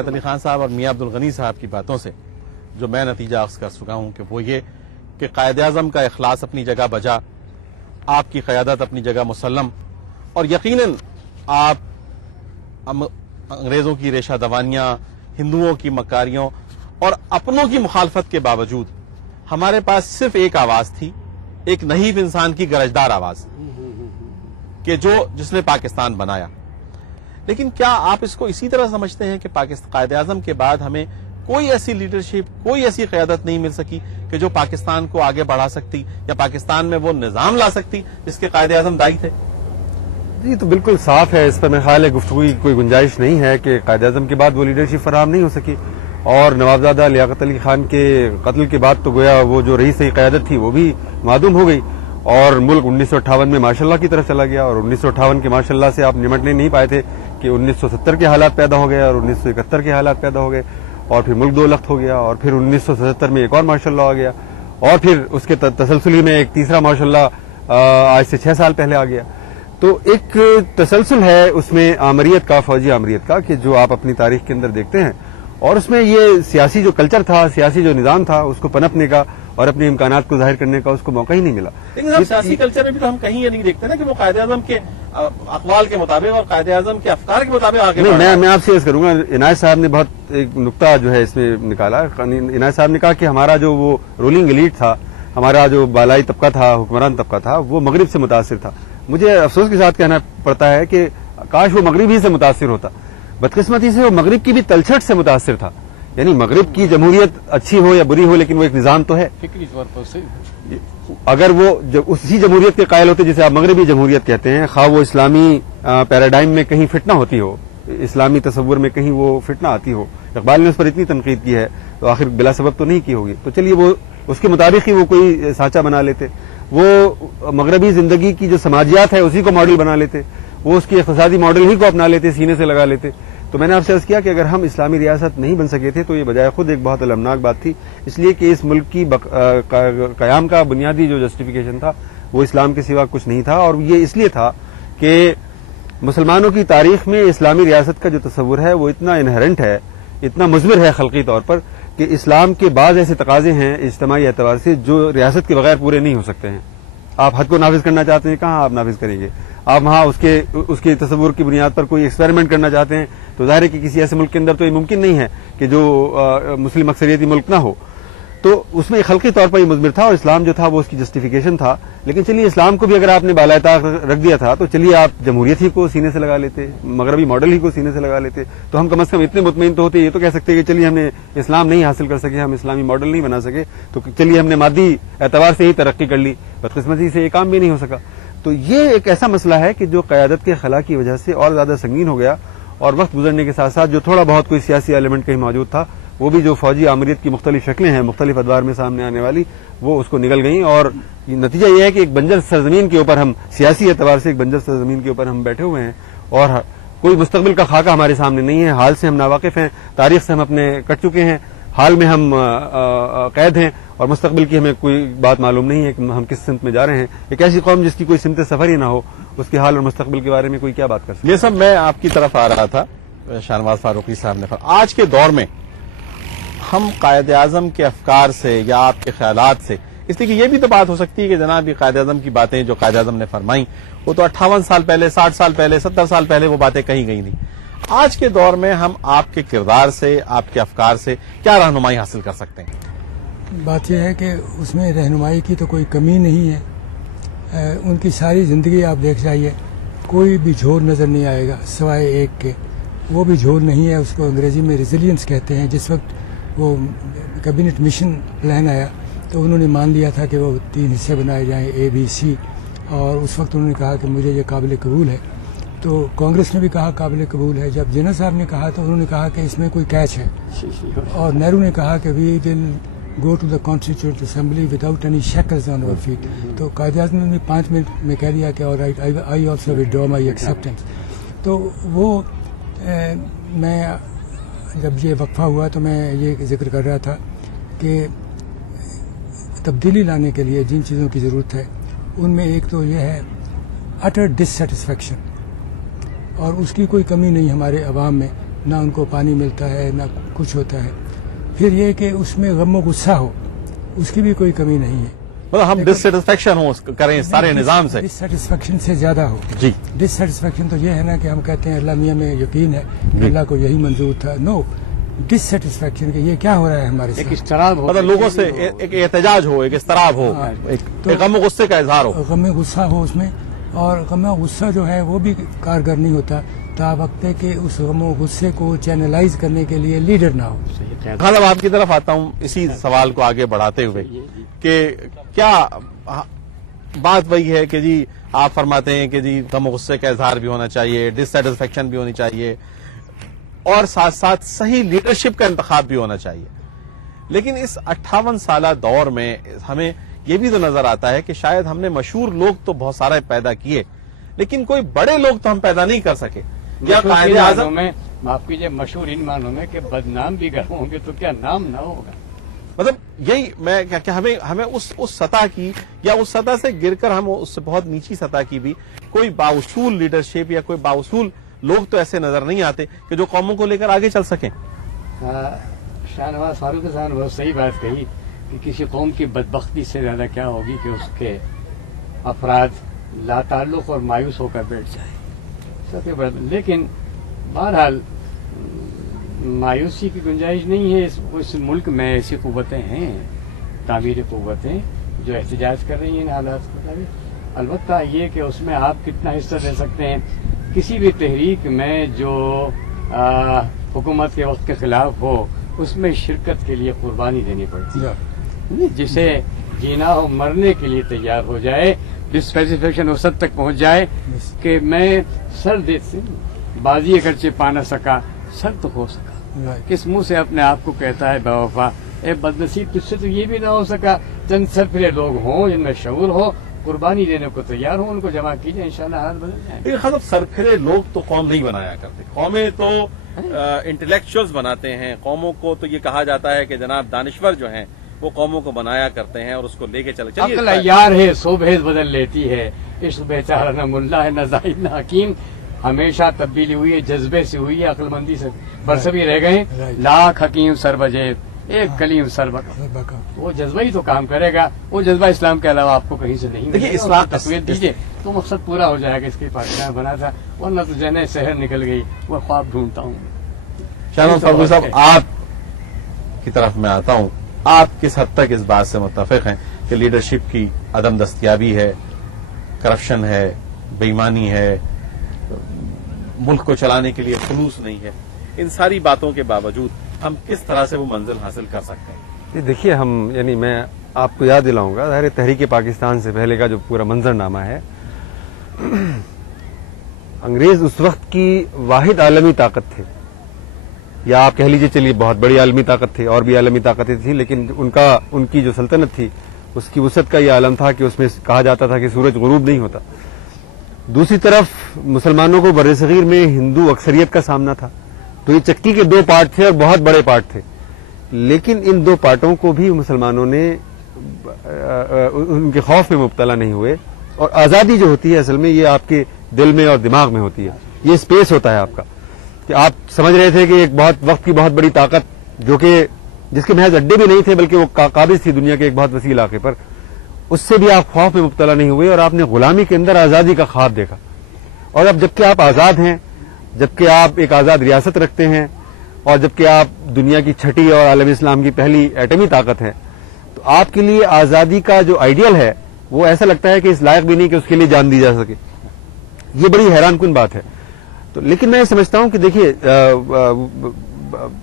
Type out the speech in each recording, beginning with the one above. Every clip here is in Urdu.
سید علی خان صاحب اور میاں عبد الغنی صاحب کی باتوں سے جو میں نتیجہ اخذ کر چکا ہوں کہ وہ یہ کہ قائد اعظم کا اخلاص اپنی جگہ بجا، آپ کی قیادت اپنی جگہ مسلم، اور یقیناً آپ انگریزوں کی ریشہ دوانیاں، ہندوؤں کی مکاریوں اور اپنوں کی مخالفت کے باوجود ہمارے پاس صرف ایک آواز تھی، ایک نحیف انسان کی گرجدار آواز کہ جس نے پاکستان بنایا۔ لیکن کیا آپ اس کو اسی طرح سمجھتے ہیں کہ قائد اعظم کے بعد ہمیں کوئی ایسی لیڈرشپ، کوئی ایسی قیادت نہیں مل سکی کہ جو پاکستان کو آگے بڑھا سکتی یا پاکستان میں وہ نظام لا سکتی جس کے قائد اعظم دائی تھے؟ جی تو بالکل صاف ہے، اس پر میرا خیال ہے گفتگو کی کوئی گنجائش نہیں ہے کہ قائد اعظم کے بعد وہ لیڈرشپ فراہم نہیں ہو سکی، اور نوابزادہ لیاقت علی خان کے قتل کے بعد تو گویا وہ جو رئیس قیادت تھی وہ بھی معدوم ہو گئی، اور ملک 1958 میں ماشاءاللہ کی طرف چلا گیا، اور 1958 کے ماشاءاللہ سے آپ نمٹنے نہیں پائے تھے کہ 1970 کے حالات پیدا ہو گئے اور 1971 کے حالات پیدا ہو گئے، اور پھر ملک دو لخت ہو گیا، اور پھر 1977 میں ایک اور ماشاءاللہ آ گیا، اور پھر اس کے تسلسل میں ایک تیسرا ماشاءاللہ آج سے 6 سال پہلے آ گیا۔ تو ایک تسلسل ہے اس میں آمریت کا، فوجی آمریت کا، کہ جو آپ اپنی تاریخ کے اندر دیکھتے ہیں، اور اس میں یہ سیاسی جو کلچر تھا، سیاسی جو نظام تھا، اس کو پنپنے کا اور اپنے امکانات کو ظاہر کرنے کا اس کو موقع ہی نہیں ملا۔ لیکن سیاسی کلچر میں بھی تو ہم کہیں یہ نہیں دیکھتے نا کہ وہ قائد اعظم کے اقوال کے مطابق اور قائد اعظم کے افکار کے مطابق آگے بڑھا۔ میں آپ سے عرض کروں گا، عنایت صاحب نے بہت ایک نقطہ جو ہے اس میں نکالا۔ عنایت صاحب نے کہا کہ ہمارا جو وہ رولنگ ایلیٹ تھا، ہمارا جو بالائی طبقہ تھا، حکمران طبقہ تھا، وہ مغرب سے متاثر تھا۔ مجھے افسوس کے ساتھ کہنا پڑتا ہے کہ کاش وہ مغرب ہی سے متاثر ہوتا، بدقسمتی سے وہ مغرب کی بھی تلچھٹ سے متاثر تھا۔ یعنی مغرب کی جمہوریت اچھی ہو یا بری ہو، لیکن وہ ایک نظام تو ہے۔ اگر وہ اسی جمہوریت کے قائل ہوتے جسے آپ مغربی جمہوریت کہتے ہیں، خواہ وہ اسلامی پیراڈائم میں کہیں فٹ نہ ہوتی ہو، اسلامی تصور میں کہیں وہ فٹ نہ آتی ہو، اقبال نے اس پر اتنی تنقید کی ہے تو آخر بلا سبب تو نہیں کی ہوگی، تو چلیے وہ اس کے مطابق ہی وہ کوئی سانچہ بنا لیتے، وہ مغربی زندگی کی جو سماجیات ہے اسی کو ماڈل بنا لیتے، وہ اس کی اقتصادی ماڈل ہی کو اپنا لیتے، سینے سے لگا لیتے۔ تو میں نے آپ سے عرض کیا کہ اگر ہم اسلامی ریاست نہیں بن سکے تھے تو یہ بجائے خود ایک بہت المناک بات تھی، اس لیے کہ اس ملک کی قیام کا بنیادی جو جسٹیفیکیشن تھا وہ اسلام کے سوا کچھ نہیں تھا، اور یہ اس لیے تھا کہ مسلمانوں کی تاریخ میں اسلامی ریاست کا جو تصور ہے وہ اتنا انہرنٹ ہے، اتنا مضمر ہے خلقی طور پر، کہ اسلام کے بعض ایسے تقاضے ہیں اجتماعی اعتبار سے جو ریاست کے بغیر پورے نہیں ہو سکتے ہیں۔ آپ حد کو نافذ کرنا چاہتے ہیں، کہاں آپ نافذ کریں گے؟ آپ وہاں اس کے تصور کی بنیاد پر کوئی ایکسپیریمنٹ کرنا چاہتے ہیں تو ظاہر ہے کہ کسی ایسے ملک کے اندر تو یہ ممکن نہیں ہے کہ جو مسلم اکثریتی ملک نہ ہو، تو اس میں خلقی طور پر یہ مضمر تھا، اور اسلام جو تھا وہ اس کی جسٹیفیکیشن تھا۔ لیکن چلیے اسلام کو بھی اگر آپ نے بالائے طاق رکھ دیا تھا تو چلیے آپ جمہوریت ہی کو سینے سے لگا لیتے، مغربی ماڈل ہی کو سینے سے لگا لیتے، تو ہم کم از کم اتنے مطمئن تو ہوتے، یہ تو کہہ سکتے کہ چلیے ہم نے اسلام نہیں حاصل کر سکے، ہم اسلامی ماڈل نہیں بنا سکے، تو چلیے ہم نے مادی اعتبار سے ہی ترقی کر لی، بدقسمتی سے یہ کام بھی نہیں ہو سکا۔ تو یہ ایک ایسا مسئلہ ہے کہ جو قیادت کے خلا کی وجہ سے اور زیادہ سنگین ہو گیا، اور وقت گزرنے کے ساتھ ساتھ جو تھوڑا بہت کوئی سیاسی ایلیمنٹ کہیں موجود تھا، وہ بھی جو فوجی آمریت کی مختلف شکلیں ہیں مختلف ادوار میں سامنے آنے والی، وہ اس کو نگل گئیں، اور نتیجہ یہ ہے کہ ایک بنجر سرزمین کے اوپر ہم سیاسی اعتبار سے ایک بنجر سرزمین کے اوپر ہم بیٹھے ہوئے ہیں، اور کوئی مستقبل کا خاکہ ہمارے سامنے نہیں ہے۔ حال سے ہم ناواقف ہیں، تاریخ سے ہم اپنے کٹ چکے ہیں، حال میں ہم قید ہیں، اور مستقبل کی ہمیں کوئی بات معلوم نہیں ہے کہ ہم کس سمت میں جا رہے ہیں۔ ایک ایسی قوم جس کی کوئی سمت سفر ہی نہ ہو، اس کے حال اور مستقبل کے بارے میں کوئی کیا بات کر سکتا ہے؟ یہ سب میں آپ کی طرف آ رہا تھا، شاہنواز فاروقی صاحب نے آج کے دور میں ہم قائد اعظم کے افکار سے یا آپ کے خیالات سے، اس لیے کہ یہ بھی تو بات ہو سکتی ہے کہ جناب یہ قائد اعظم کی باتیں جو قائد اعظم نے فرمائی وہ تو 58 سال پہلے، 60 سال پہلے، 70 سال پہلے وہ باتیں کہی گئی تھیں۔ آج کے دور میں ہم آپ کے کردار سے، آپ کے افکار سے کیا رہنمائی حاصل کر سکتے ہیں؟ بات یہ ہے کہ اس میں رہنمائی کی تو کوئی کمی نہیں ہے، ان کی ساری زندگی آپ دیکھ جائیے، کوئی بھی جھور نظر نہیں آئے گا سوائے ایک کے، وہ بھی جھور نہیں ہے، اس کو انگریزی میں ریزیلینس کہتے ہیں۔ جس وقت وہ کیبنٹ مشن پلان آیا تو انہوں نے مان لیا تھا کہ وہ 3 حصے بنائے جائیں، ABC، اور اس وقت انہوں نے کہا کہ مجھے یہ قابل قبول ہے، تو کانگریس نے بھی کہا قابل قبول ہے۔ جب جناح صاحب نے کہا تو انہوں نے کہا کہ اس میں کوئی کیچ ہے، اور نہرو نے کہا کہ we will go to the constituent assembly without any shackles on our feet, تو قائد اعظم نے 5 منٹ میں کہہ دیا کہ all right, I also ودرا my acceptance. تو وہ میں جب یہ وقفہ ہوا تو میں یہ ذکر کر رہا تھا کہ تبدیلی لانے کے لیے جن چیزوں کی ضرورت ہے ان میں ایک تو یہ ہے اٹر ڈسسیٹسفیکشن، اور اس کی کوئی کمی نہیں ہمارے عوام میں، نہ ان کو پانی ملتا ہے نہ کچھ ہوتا ہے. پھر یہ کہ اس میں غم و غصہ ہو اس کی بھی کوئی کمی نہیں ہے. مطلب ہم ڈسسیٹسفیکشن کریں سارے نظام سے. ڈسسیٹسفیکشن سے زیادہ ہو. جی ڈسسیٹسفیکشن تو یہ ہے نا کہ ہم کہتے ہیں اللہ میاں میں یقین ہے کہ اللہ کو یہی منظور تھا. نو ڈسسیٹسفیکشن کہ یہ کیا ہو رہا ہے ہمارے ساتھ. مطلب لوگوں سے ایک احتجاج ہو, ایک اضطراب ہو, ایک غم و غصے کا اظہار ہو. غم غصہ ہو اس میں, اور غم و غصہ جو ہے وہ بھی کارگر نہیں ہوتا تا وقت ہے کہ اس غم و غصے کو چینلائز کرنے کے لیے لیڈر نہ ہو. خالد آپ کی طرف آتا ہوں اسی سوال کو آگے بڑھاتے ہوئے کہ کیا بات وہی ہے کہ جی آپ فرماتے ہیں کہ جی غم و غصے کا اظہار بھی ہونا چاہیے, ڈسسیٹسفیکشن بھی ہونی چاہیے, اور ساتھ ساتھ صحیح لیڈرشپ کا انتخاب بھی ہونا چاہیے. لیکن اس 58 سالہ دور میں ہمیں یہ بھی تو نظر آتا ہے کہ شاید ہم نے مشہور لوگ تو بہت سارے پیدا کیے لیکن کوئی بڑے لوگ تو ہم پیدا نہیں کر سکے. یا قائد اعظم میں معاف کیجیے مشہور ان معنوں میں کہ بدنام بھی گر ہوں گے تو کیا نام نہ ہوگا. مطلب یہی میں کہ ہمیں اس سطح کی یا اس سطح سے گر کر ہم اس سے بہت نیچی سطح کی بھی کوئی باوصول لیڈرشپ یا کوئی باوصول لوگ تو ایسے نظر نہیں آتے کہ جو قوموں کو لے کر آگے چل سکیں. شاہ نواز فاروق صاحب نے بہت صحیح بات کہی کہ کسی قوم کی بدبختی سے زیادہ کیا ہوگی کہ اس کے افراد لا تعلق اور مایوس ہو کر بیٹھ جائیں. سب سے بڑا لیکن بہرحال مایوسی کی گنجائش نہیں ہے. اس ملک میں ایسی قوتیں ہیں, تعمیری قوتیں جو احتجاج کر رہی ہیں ان حالات کو. البتہ یہ کہ اس میں آپ کتنا حصہ دے سکتے ہیں. کسی بھی تحریک میں جو حکومت کے وقت کے خلاف ہو اس میں شرکت کے لیے قربانی دینی پڑتی ہے. جسے جینا ہو مرنے کے لیے تیار ہو جائے, ڈسسیٹسفیکشن اس حد تک پہنچ جائے کہ میں سر بازی اگرچہ پا نہ سکا سر تو ہو سکا. کس منہ سے اپنے آپ کو کہتا ہے بے وفا, اے بدنصیب تجھ سے تو یہ بھی نہ ہو سکا. چند سرفرے لوگ ہوں جن میں شعور ہو, قربانی دینے کو تیار ہوں, ان کو جمع کیجیے, انشاءاللہ حال بدل جائیں. لیکن خطب سرفرے لوگ تو قوم نہیں بنایا کرتے, قومیں تو انٹلیکچوئلز بناتے ہیں. قوموں کو تو یہ کہا جاتا ہے کہ جناب دانشور جو ہیں وہ قوموں کو بنایا کرتے ہیں اور اس کو لے کے چلے. عقل عیار ہے سو بھیز بدل لیتی ہے, عشق بیچارہ نہ ملا ہے نہ زاہد نہ حکیم. ہمیشہ تبدیلی ہوئی ہے, جذبے سے ہوئی ہے, عقل مندی سے برسبی رہ گئے. لاکھ حکیم سر بجے ایک کلیم سر بکا. وہ جذبہ ہی تو کام کرے گا. وہ جذبہ اسلام کے علاوہ آپ کو کہیں سے نہیں ملے گا. اسلام تصویر دیجیے تو مقصد پورا ہو جائے گا. اس کے پاکستان بنا تھا ورنہ تو جنے شہر نکل گئی. وہ خواب ڈھونڈتا ہوں. شاہنواز فاروق صاحب آپ کی طرف میں آتا ہوں. آپ کس حد تک اس بات سے متفق ہیں کہ لیڈرشپ کی عدم دستیابی ہے, کرپشن ہے, بے ایمانی ہے, ملک کو چلانے کے لیے خلوص نہیں ہے, ان ساری باتوں کے باوجود ہم کس طرح سے وہ منزل حاصل کر سکتے ہیں؟ دیکھیے ہم یعنی میں آپ کو یاد دلاؤں گا, ظاہر تحریک پاکستان سے پہلے کا جو پورا منظرنامہ ہے, انگریز اس وقت کی واحد عالمی طاقت تھے, یا آپ کہہ لیجئے چلیے بہت بڑی عالمی طاقت تھی, اور بھی عالمی طاقتیں تھیں, لیکن ان کی جو سلطنت تھی اس کی وسعت کا یہ عالم تھا کہ اس میں کہا جاتا تھا کہ سورج غروب نہیں ہوتا. دوسری طرف مسلمانوں کو برصغیر میں ہندو اکثریت کا سامنا تھا. تو یہ چکی کے دو پارٹ تھے اور بہت بڑے پارٹ تھے, لیکن ان دو پارٹوں کو بھی مسلمانوں نے ان کے خوف میں مبتلا نہیں ہوئے. اور آزادی جو ہوتی ہے اصل میں یہ آپ کے دل میں اور دماغ میں ہوتی ہے, یہ اسپیس ہوتا ہے آپ کا کہ آپ سمجھ رہے تھے کہ ایک بہت وقت کی بہت بڑی طاقت جو کہ جس کے محض اڈے بھی نہیں تھے بلکہ وہ قابض تھی دنیا کے ایک بہت وسیع علاقے پر, اس سے بھی آپ خوف میں مبتلا نہیں ہوئے اور آپ نے غلامی کے اندر آزادی کا خواب دیکھا. اور اب جبکہ آپ آزاد ہیں, جبکہ آپ ایک آزاد ریاست رکھتے ہیں, اور جبکہ آپ دنیا کی چھٹی اور عالم اسلام کی پہلی ایٹمی طاقت ہے, تو آپ کے لیے آزادی کا جو آئیڈیل ہے وہ ایسا لگتا ہے کہ اس لائق بھی نہیں کہ اس کے لیے جان دی جا سکے. یہ بڑی حیران کن بات ہے. تو لیکن میں سمجھتا ہوں کہ دیکھیے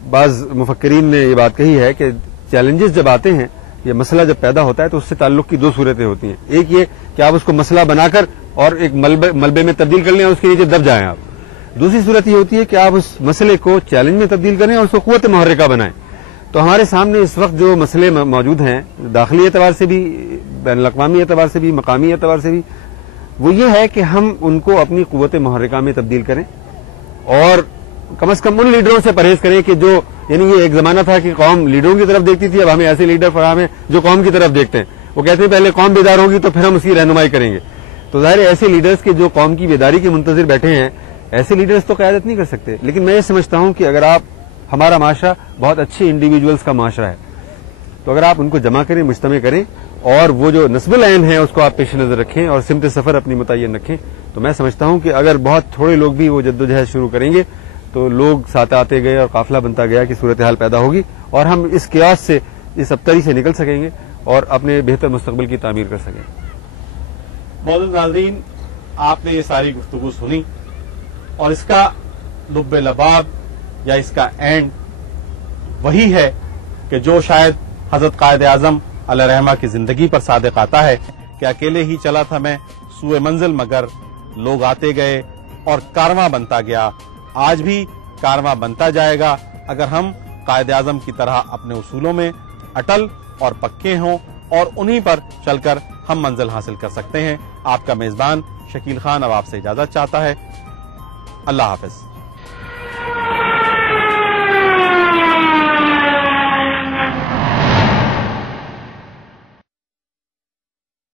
بعض مفکرین نے یہ بات کہی ہے کہ چیلنجز جب آتے ہیں, یہ مسئلہ جب پیدا ہوتا ہے تو اس سے تعلق کی دو صورتیں ہوتی ہیں. ایک یہ کہ آپ اس کو مسئلہ بنا کر اور ایک ملبے میں تبدیل کر لیں اور اس کے نیچے دب جائیں آپ. دوسری صورت یہ ہوتی ہے کہ آپ اس مسئلے کو چیلنج میں تبدیل کریں اور اس کو قوت محرکہ بنائیں. تو ہمارے سامنے اس وقت جو مسئلے موجود ہیں داخلی اعتبار سے بھی, بین الاقوامی اعتبار سے بھی, مقامی اعتبار سے بھی, وہ یہ ہے کہ ہم ان کو اپنی قوت محرکہ میں تبدیل کریں اور کم از کم ان لیڈروں سے پرہیز کریں کہ جو یعنی یہ ایک زمانہ تھا کہ قوم لیڈروں کی طرف دیکھتی تھی, اب ہمیں ایسے لیڈر فراہم ہیں جو قوم کی طرف دیکھتے ہیں. وہ کہتے ہیں پہلے قوم بیدار ہوگی تو پھر ہم اس کی رہنمائی کریں گے. تو ظاہر ایسے لیڈرز کے جو قوم کی بیداری کے منتظر بیٹھے ہیں ایسے لیڈرز تو قیادت نہیں کر سکتے. لیکن میں یہ سمجھتا ہوں کہ اگر آپ ہمارا معاشرہ بہت اچھے انڈیویجولز کا معاشرہ ہے تو اگر آپ ان کو جمع کریں, مجتمع کریں اور وہ جو نصب العین ہے اس کو آپ پیش نظر رکھیں اور سمت سفر اپنی متعین رکھیں, تو میں سمجھتا ہوں کہ اگر بہت تھوڑے لوگ بھی وہ جدوجہد شروع کریں گے تو لوگ ساتھ آتے گئے اور قافلہ بنتا گیا کہ صورتحال پیدا ہوگی اور ہم اس قیاس سے, اس ابتری سے نکل سکیں گے اور اپنے بہتر مستقبل کی تعمیر کر سکیں. معزز ناظرین, آپ نے یہ ساری گفتگو سنی اور اس کا لب لباب یا اس کا اینڈ وہی ہے کہ جو شاید حضرت قائد اعظم علیہ رحمہ کی زندگی پر صادق آتا ہے کہ اکیلے ہی چلا تھا میں سوئے منزل مگر لوگ آتے گئے اور کارواں بنتا گیا. آج بھی کارواں بنتا جائے گا اگر ہم قائد اعظم کی طرح اپنے اصولوں میں اٹل اور پکے ہوں اور انہی پر چل کر ہم منزل حاصل کر سکتے ہیں. آپ کا میزبان شکیل خان اب آپ سے اجازت چاہتا ہے. اللہ حافظ.